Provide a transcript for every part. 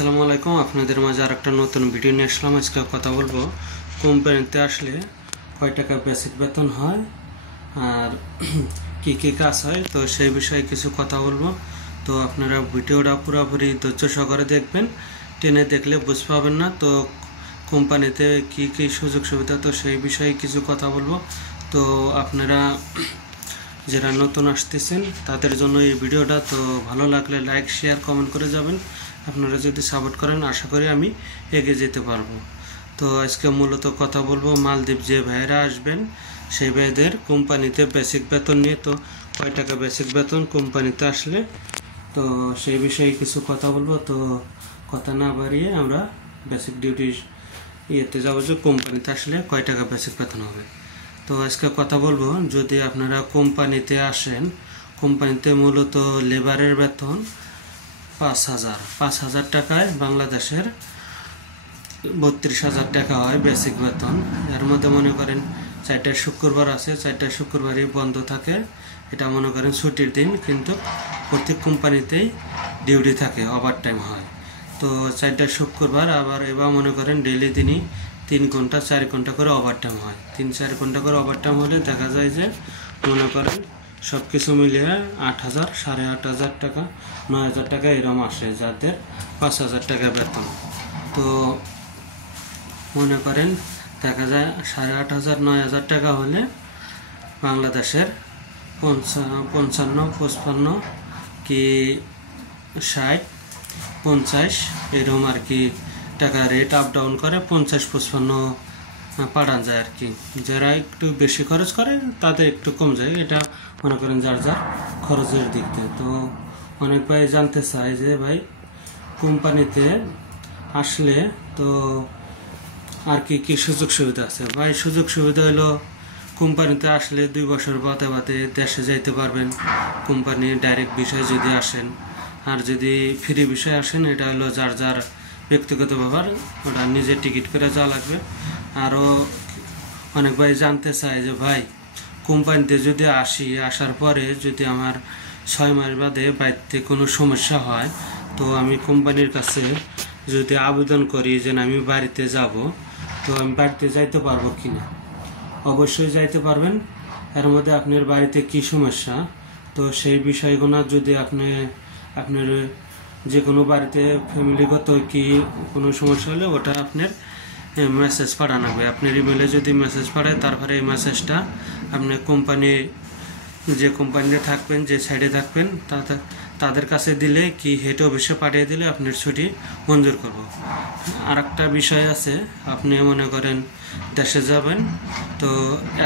আসসালামু আলাইকুম। আপনাদের মাঝে আরেকটা নতুন ভিডিও নিয়ে আসলাম। আজকে কথা বলবো কোম্পানিতে আসলে কয় টাকা বেসিক বেতন হয় আর কি কি কাজ হয়, তো সেই বিষয়ে কিছু কথা বলবো। তো আপনারা ভিডিওটা পুরোপুরি ধৈর্য সহকারে দেখবেন, টেনে দেখলে বুঝতে পাবেন না। তো কোম্পানিতে কি কি সুযোগ সুবিধা, তো সেই বিষয়ে কিছু কথা বলবো। তো আপনারা যারা নতুন আসতেছেন তাদের জন্য এই ভিডিওটা, তো ভালো লাগলে লাইক শেয়ার কমেন্ট করে যাবেন। আপনারা যদি সাপোর্ট করেন আশা করি আমি এগিয়ে যেতে পারবো। তো আজকে মূলত কথা বলবো মালদ্বীপ যে ভাইয়েরা আসবেন সেই ভাইদের কোম্পানিতে বেসিক বেতন নিয়ে। তো কয় টাকা বেসিক বেতন কোম্পানিতে আসলে, তো সেই বিষয়ে কিছু কথা বলবো। তো কথা না বাড়িয়ে আমরা বেসিক ডিউটি ইয়েতে যাবো যে কোম্পানিতে আসলে কয় টাকা বেসিক বেতন হবে। তো আজকে কথা বলবো, যদি আপনারা কোম্পানিতে আসেন, কোম্পানিতে মূলত লেবারের বেতন 5,000 টাকায় বাংলাদেশের 32,000 টাকা হয় বেসিক বেতন। এর মধ্যে মনে করেন 4টা শুক্রবার আছে, 4টা শুক্রবারই বন্ধ থাকে, এটা মনে করেন ছুটির দিন, কিন্তু প্রত্যেক কোম্পানিতেই ডিউটি থাকে, ওভার টাইম হয়। তো 4টা শুক্রবার আবার এবার মনে করেন ডেইলি দিনই 3 ঘন্টা 4 ঘন্টা করে ওভার টাইম হয়। 3-4 ঘন্টা করে ওভার টাইম হলে দেখা যায় যে মনে করেন সব কিছু মিলিয়ে 8,000, 8,500 টাকা, 9,000 টাকা এরকম আসে, যাদের 5,000 টাকা বেতন। তো মনে করেন দেখা যায় 8,500, 9,000 টাকা হলে বাংলাদেশের 55 কি 60, 50 এরকম আর কি টাকা রেট আপ ডাউন করে, 50-55 পাঠান যায় আর কি। যারা একটু বেশি খরচ করে তাদের একটু কম যায়, এটা মনে করেন যার যার খরচের দিক থেকে। তো অনেক ভাই জানতে চায় যে ভাই কোম্পানিতে আসলে তো আর কি কি সুযোগ সুবিধা আছে। ভাই সুযোগ সুবিধা হলো কোম্পানিতে আসলে 2 বছর বাদে বাদে দেশে যাইতে পারবেন কোম্পানির ডাইরেক্ট বিষয় যদি আসেন। আর যদি ফ্রি বিষয় আসেন, এটা হলো যার যার ব্যক্তিগত ব্যাপার, ওটা নিজের টিকিট করে যাওয়া লাগবে। আরও অনেক ভাই জানতে চায় যে ভাই কোম্পানিতে যদি আসার পরে যদি আমার 6 মাস বাদে বাড়িতে কোনো সমস্যা হয়, তো আমি কোম্পানির কাছে যদি আবেদন করি যে আমি বাড়িতে যাব, তো আমি বাড়িতে যাইতে পারবো কিনা। অবশ্যই যাইতে পারবেন। এর মধ্যে আপনার বাড়িতে কি সমস্যা, তো সেই বিষয়গুলো যদি আপনার যে কোনো বাড়িতে ফ্যামিলিগত কি কোনো সমস্যা হলে ওটা আপনার মেসেজ পাঠানো হবে। আপনার ইমেলে যদি মেসেজ পাঠায়, তারপরে এই মেসেজটা আপনি যে কোম্পানিতে থাকবেন, যে সাইডে থাকবেন তাদের কাছে দিলে কি হেড অফিসে পাঠিয়ে দিলে আপনার ছুটি মঞ্জুর করব। আর একটা বিষয় আছে, আপনি মনে করেন দেশে যাবেন, তো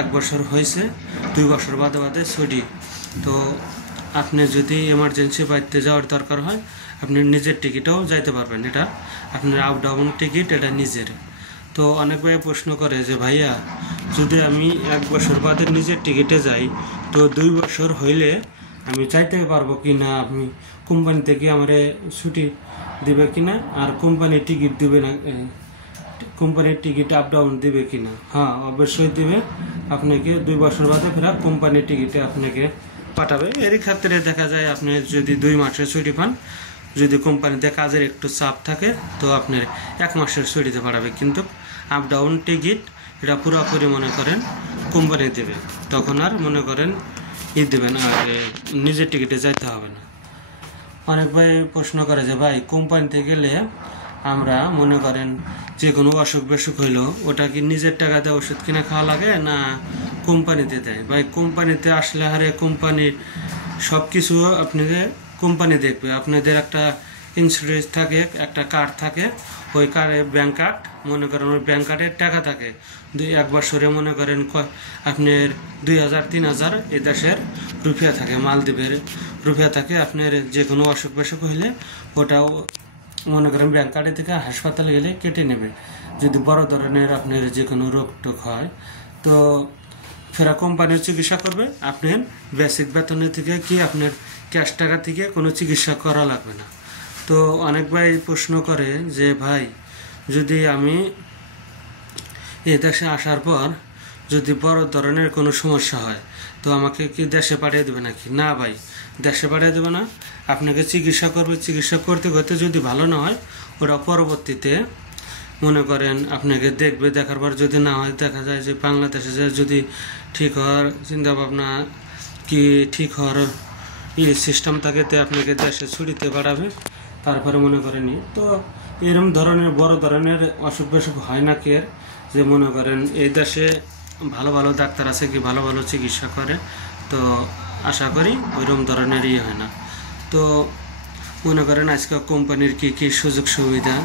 1 বছর হয়েছে, 2 বছর বাদে বাদে ছুটি, তো আপনি যদি এমার্জেন্সি বাড়িতে যাওয়ার দরকার হয়, আপনি নিজের টিকিটও যাইতে পারবেন। এটা আপনার আপ ডাউন টিকিট, এটা নিজের। তো অনেক ভাই প্রশ্ন করে যে ভাইয়া যদি আমি 1 বছর বাদে নিজের টিকিটে যাই, তো 2 বছর হইলে আমি চাইতে পারবো কি না, আপনি কোম্পানি থেকে আমার ছুটি দিবে কিনা, আর কোম্পানির টিকিট দিবে না, কোম্পানির টিকিট আপ ডাউন দিবে কিনা। হ্যাঁ, অবশ্যই দিবে। আপনাকে 2 বছর বাদে ফেরা কোম্পানির টিকিটে আপনাকে পাঠাবে। এরই ক্ষেত্রে দেখা যায় আপনি যদি 2 মাসের ছুটি পান, যদি কোম্পানিতে কাজের একটু চাপ থাকে, তো আপনার 1 মাসের ছুটিতে পাঠাবে, কিন্তু আপ ডাউন টিকিট এটা পুরোপুরি মনে করেন কোম্পানি দেবে। তখন আর মনে করেন দেবেন, আর নিজের টিকিটে যাইতে হবে না। অনেক ভাই প্রশ্ন করে যে ভাই কোম্পানিতে গেলে আমরা মনে করেন যে কোনো অসুখ বেসুখ হইলো, ওটা কি নিজের টাকাতে ওষুধ কিনে খাওয়া লাগে না কোম্পানিতে দেয়? ভাই কোম্পানিতে আসলে হারে কোম্পানির সব কিছু আপনাকে কোম্পানি দেখবে। আপনাদের একটা ইন্স্যুরেন্স থাকে, একটা কার্ড থাকে, ওই কার্ডে ব্যাংক কার্ড, মনে করেন ওই ব্যাংক কার্ডের টাকা থাকে 1 বছরে মনে করেন আপনার 2,000-3,000 এই দেশের রুপিয়া থাকে, মালদ্বীপের রুপিয়া থাকে। আপনার যে কোনো অসুখ বেসুখ হইলে ওটাও মনে করেন ব্যাংক কার্ডে থেকে হাসপাতালে গেলে কেটে নেবে। যদি বড় ধরনের আপনার যে কোনো রোগ টোগ হয়, তো ফেরা কোম্পানির চিকিৎসা করবে। আপনার বেসিক বেতনের থেকে কি আপনার ক্যাশ টাকা থেকে কোনো চিকিৎসা করা লাগবে না। তো অনেক ভাই প্রশ্ন করে যে ভাই যদি আমি এই দেশে আসার পর যদি বড় ধরনের কোনো সমস্যা হয়, তো আমাকে কি দেশে পাঠিয়ে দেবে নাকি? না ভাই, দেশে পাঠিয়ে দেবে না, আপনাকে চিকিৎসা করবে। চিকিৎসা করতে করতে যদি ভালো না হয়, ওটা পরবর্তীতে মনে করেন আপনাকে দেখবে, দেখার পর যদি না হয়, দেখা যায় যে বাংলাদেশে যে যদি ঠিক হওয়ার চিন্তাভাবনা কি ঠিক হওয়ার সিস্টেম থাকে, তো আপনাকে দেশে ছুটিতে বাড়াবে। তারপরে মনে করেন তো এরকম ধরনের বড় ধরনের অসুখ বিসুখ হয় না কি এর, যে মনে করেন এই দেশে ভালো ভালো ডাক্তার আছে কি ভালো ভালো চিকিৎসা করে, তো আশা করি ওইরকম ধরনের হয় না। তো মনে করেন আজকে কোম্পানির কি কি সুযোগ সুবিধা,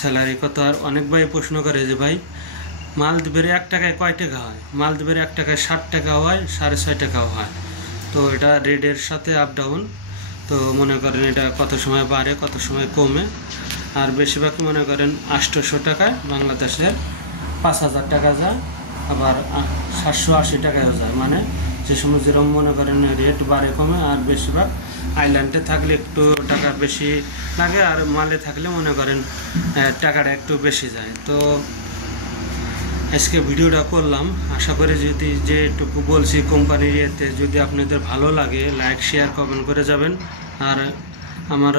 স্যালারি কত। আর অনেক ভাই প্রশ্ন করে যে ভাই মালদ্বীপের 1 টাকায় কয় টাকা হয়? মালদ্বীপের 1 টাকায় 60 টাকা হয়, 6.5 টাকাও হয়। তো এটা রেটের সাথে আপ ডাউন। তো মনে করেন এটা কত সময় বাড়ে কত সময় কমে। আর বেশিরভাগ মনে করেন 800 টাকায় বাংলাদেশের 5,000 টাকা যায়, আবার 780 টাকায়ও যায়। মানে যে সময় যেরকম মনে করেন রেট বাড়ে কমে। আর বেশিরভাগ আইল্যান্ডে থাকলে একটু টাকা বেশি লাগে, আর মালে থাকলে মনে করেন টাকাটা একটু বেশি যায়। তো আজকে ভিডিওটা করলাম, আশা করি যদি যেটুকু বলছি কোম্পানির ইয়েতে যদি আপনাদের ভালো লাগে, লাইক শেয়ার কমেন্ট করে যাবেন। আর আমার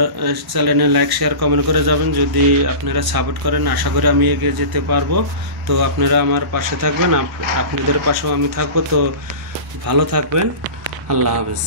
চ্যানেলে লাইক শেয়ার কমেন্ট করে যাবেন। যদি আপনারা সাপোর্ট করেন, আশা করি আমি এগিয়ে যেতে পারবো। তো আপনারা আমার পাশে থাকবেন, আপনাদের পাশেও আমি থাকবো। তো ভালো থাকবেন, আল্লাহ হাফেজ।